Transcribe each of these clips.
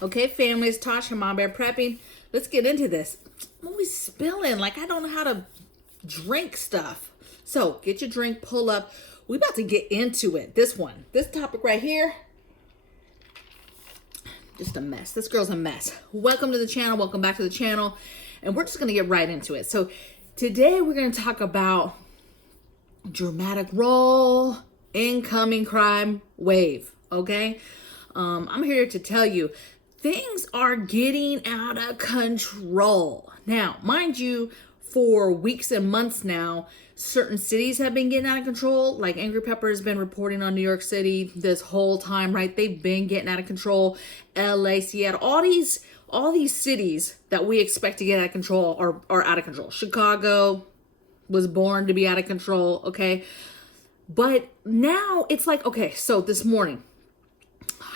Okay, family, it's Tasha, Mom Bear Prepping. Let's get into this. I'm always spilling, like I don't know how to drink stuff. So get your drink, pull up. We about to get into it. This topic right here, just a mess. This girl's a mess. Welcome to the channel. Welcome back to the channel. And we're just going to get right into it. So today we're going to talk about dramatic roll, incoming crime wave. Okay. I'm here to tell you things are getting out of control. Now, mind you, for weeks and months now, certain cities have been getting out of control. Like Angry Pepper has been reporting on New York City this whole time, right? They've been getting out of control. LA, Seattle, all these cities that we expect to get out of control are out of control. Chicago was born to be out of control, okay? But now it's like, okay, so this morning,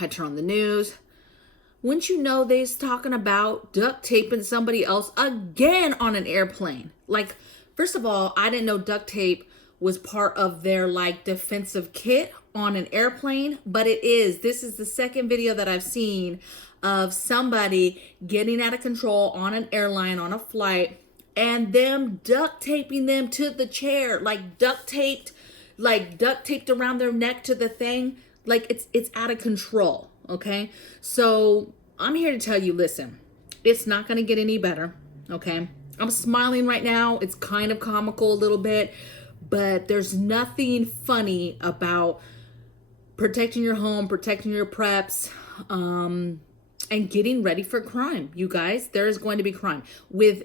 I turn on the news. Wouldn't you know they's talking about duct taping somebody else again on an airplane? Like, first of all, I didn't know duct tape was part of their like defensive kit on an airplane, but it is. This is the second video that I've seen of somebody getting out of control on an airline, on a flight, and them duct taping them to the chair, like duct taped around their neck to the thing. Like it's out of control, okay? So I'm here to tell you, listen, it's not going to get any better, okay? I'm smiling right now. It's kind of comical a little bit, but there's nothing funny about protecting your home, protecting your preps, and getting ready for crime. You guys, there is going to be crime with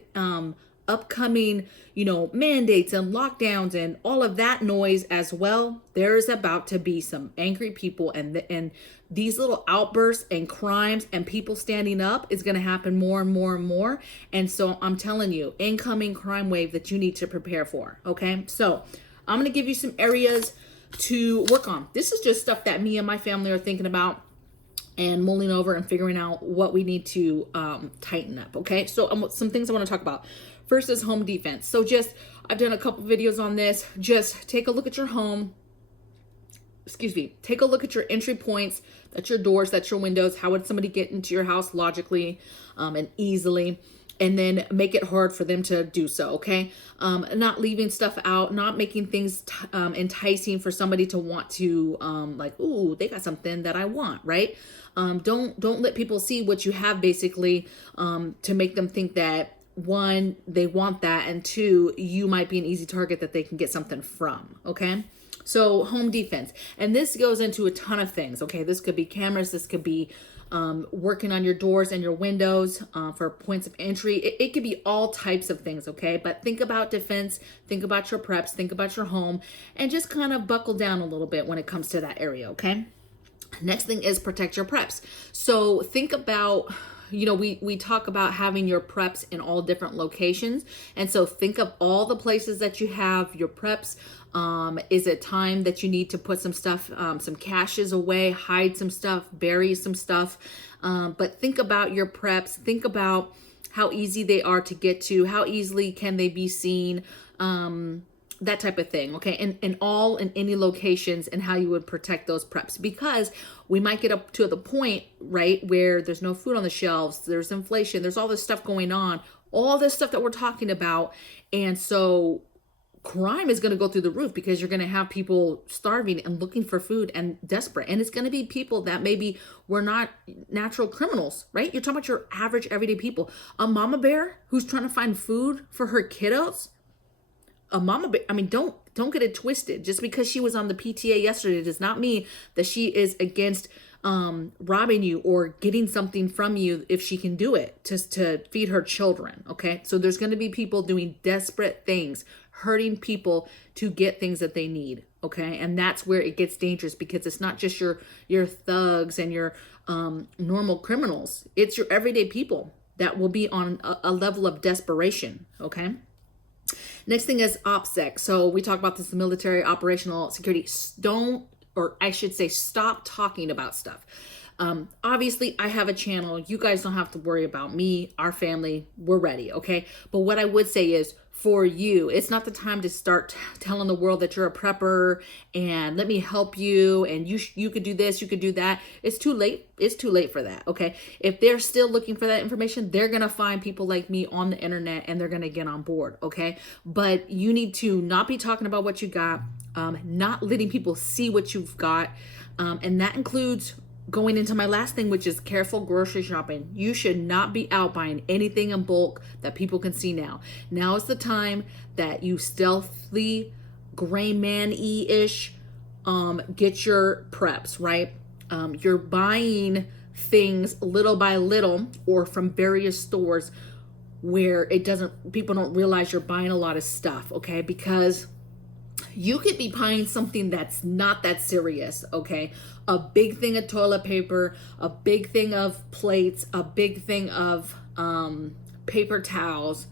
upcoming, mandates and lockdowns and all of that noise as well. There's about to be some angry people, and these little outbursts and crimes and people standing up is going to happen more and more and more. And so I'm telling you, incoming crime wave that you need to prepare for. Okay. So I'm going to give you some areas to work on. This is just stuff that me and my family are thinking about and mulling over and figuring out what we need to tighten up. Okay. So some things I want to talk about. First is home defense. So I've done a couple videos on this. Just take a look at your home. Take a look at your entry points. That's your doors, that's your windows. How would somebody get into your house logically and easily? And then make it hard for them to do so, okay? Not leaving stuff out, not making things enticing for somebody to want to, like, ooh, they got something that I want, right? Don't let people see what you have, basically, to make them think that, one, they want that, and two, you might be an easy target that they can get something from, okay? So home defense. And this goes into a ton of things, okay? This could be cameras, this could be working on your doors and your windows for points of entry. It could be all types of things, okay? But think about defense, think about your preps, think about your home, and just kind of buckle down a little bit when it comes to that area, okay? Next thing is protect your preps. So think about, we talk about having your preps in all different locations. And so think of all the places that you have your preps. Is it time that you need to put some stuff, some caches away, hide some stuff, bury some stuff? But think about your preps. Think about how easy they are to get to, how easily can they be seen, that type of thing, okay? And in any locations, and how you would protect those preps, because we might get up to the point, right, where there's no food on the shelves, there's inflation, there's all this stuff going on, all this stuff that we're talking about. And so crime is going to go through the roof, because you're going to have people starving and looking for food and desperate. And it's going to be people that maybe were not natural criminals, right? You're talking about your average everyday people. A mama bear who's trying to find food for her kiddos. A mama bear, don't get it twisted. Just because she was on the PTA yesterday does not mean that she is against robbing you or getting something from you if she can do it to feed her children, okay? So there's going to be people doing desperate things, hurting people to get things that they need, okay? And that's where it gets dangerous, because it's not just your thugs and your normal criminals. It's your everyday people that will be on a level of desperation, okay? Next thing is OPSEC. So we talk about this military operational security. Stop talking about stuff. Obviously, I have a channel. You guys don't have to worry about me, our family. We're ready, okay? But what I would say is for you. It's not the time to start telling the world that you're a prepper and let me help you and you could do this, you could do that. It's too late. It's too late for that, okay? If they're still looking for that information, they're going to find people like me on the internet and they're going to get on board, okay? But you need to not be talking about what you got, not letting people see what you've got, and that includes going into my last thing, which is careful grocery shopping. You should not be out buying anything in bulk that people can see now. Now is the time that you stealthily, gray man-y-ish, get your preps, right? You're buying things little by little or from various stores where people don't realize you're buying a lot of stuff, okay? Because you could be buying something that's not that serious, okay? A big thing of toilet paper, a big thing of plates, a big thing of paper towels,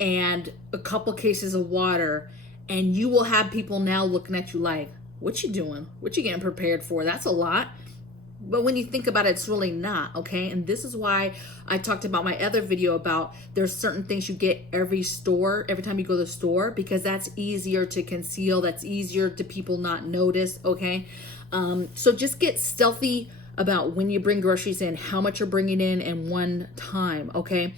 and a couple cases of water, and you will have people now looking at you like, what you doing? What you getting prepared for? That's a lot. But when you think about it, it's really not, okay? And this is why I talked about my other video about there's certain things you get every time you go to the store, because that's easier to conceal. That's easier to people not notice, okay? So just get stealthy about when you bring groceries in, how much you're bringing in one time, okay?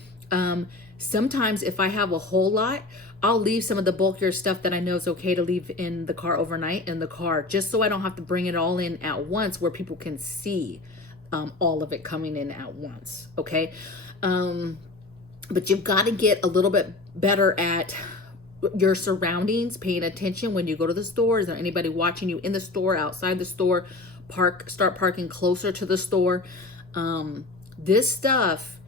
Sometimes if I have a whole lot, I'll leave some of the bulkier stuff that I know is okay to leave in the car overnight in the car, just so I don't have to bring it all in at once where people can see all of it coming in at once, okay? But you've got to get a little bit better at your surroundings, paying attention when you go to the store. Is there anybody watching you in the store, outside the store? Start parking closer to the store. This stuff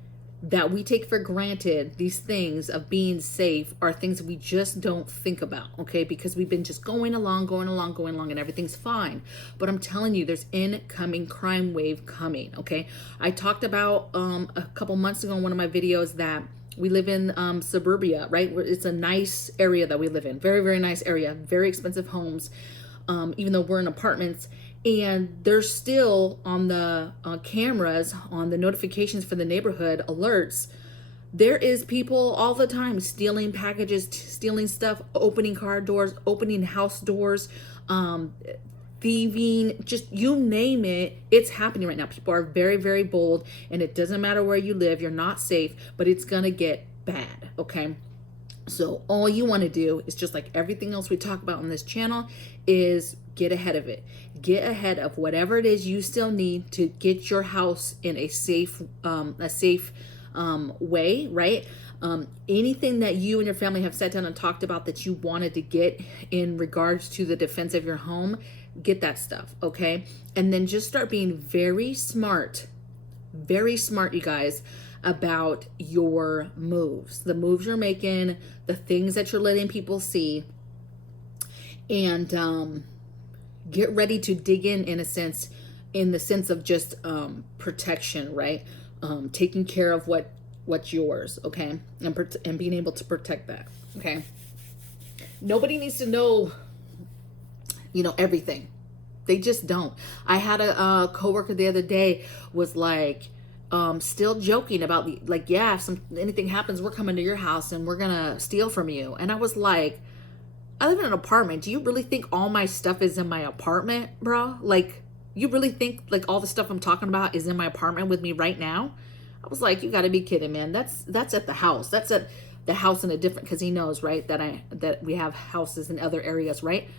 that we take for granted, these things of being safe, are things we just don't think about, okay? Because we've been just going along, and everything's fine. But I'm telling you, there's incoming crime wave coming, okay? I talked about a couple months ago in one of my videos that we live in suburbia, right? It's a nice area that we live in. Very, very nice area. Very expensive homes, even though we're in apartments. And they're still on the cameras, on the notifications for the neighborhood alerts. There is people all the time stealing packages, stealing stuff, opening car doors, opening house doors, thieving, just you name it, it's happening right now. People are very, very bold, and it doesn't matter where you live, you're not safe, but it's gonna get bad, okay? So all you want to do is, just like everything else we talk about on this channel, is get ahead of it. Get ahead of whatever it is you still need to get your house in a safe way, right? Anything that you and your family have sat down and talked about that you wanted to get in regards to the defense of your home, get that stuff, okay? And then just start being very smart, you guys, about your moves, the moves you're making, the things that you're letting people see, and get ready to dig in a sense, in the sense of just protection, right? Taking care of what's yours, okay? And being able to protect that, okay? Nobody needs to know, everything. They just don't. I had a coworker the other day was like, still joking about yeah, if anything happens, we're coming to your house and we're gonna steal from you. And I was like, I live in an apartment. Do you really think all my stuff is in my apartment, bro? Like, you really think like all the stuff I'm talking about is in my apartment with me right now? I was like, you gotta be kidding, man. That's at the house. That's at the house in a different, because he knows, right, that we have houses in other areas, right?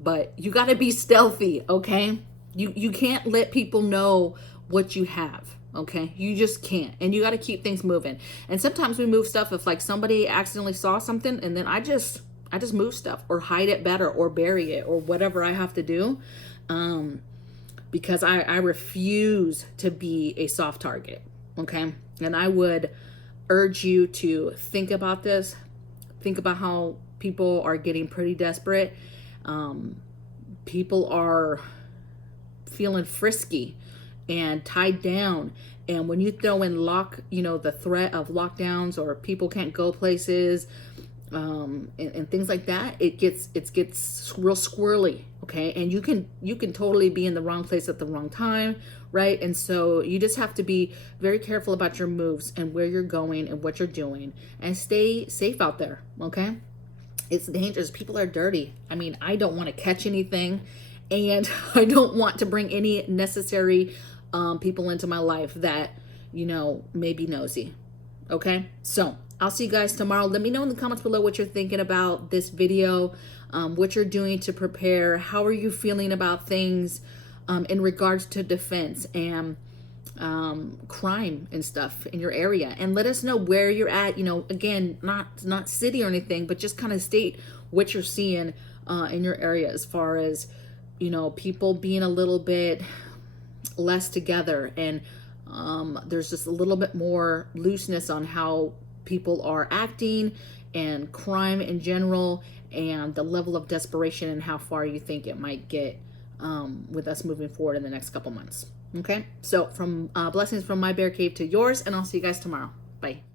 But you gotta be stealthy, okay? You can't let people know what you have, okay? You just can't. And you got to keep things moving. And sometimes we move stuff if like somebody accidentally saw something, and then I just move stuff or hide it better or bury it or whatever I have to do, because I refuse to be a soft target, okay? And I would urge you to think about this. Think about how people are getting pretty desperate. People are feeling frisky and tied down, and when you throw in the threat of lockdowns, or people can't go places, and things like that, it gets real squirrely, okay? And you can totally be in the wrong place at the wrong time, right? And so you just have to be very careful about your moves and where you're going and what you're doing, and stay safe out there, okay? It's dangerous. People are dirty. I mean, I don't want to catch anything, and I don't want to bring any necessary people into my life that, you know, may be nosy. Okay, so I'll see you guys tomorrow. Let me know in the comments below what you're thinking about this video, what you're doing to prepare. How are you feeling about things in regards to defense and crime and stuff in your area? And let us know where you're at. You know, again, not city or anything, but just kind of state what you're seeing in your area as far as, you know, people being a little bit less together, and there's just a little bit more looseness on how people are acting and crime in general, and the level of desperation and how far you think it might get with us moving forward in the next couple months. Okay, so from blessings from my bear cave to yours, and I'll see you guys tomorrow. Bye.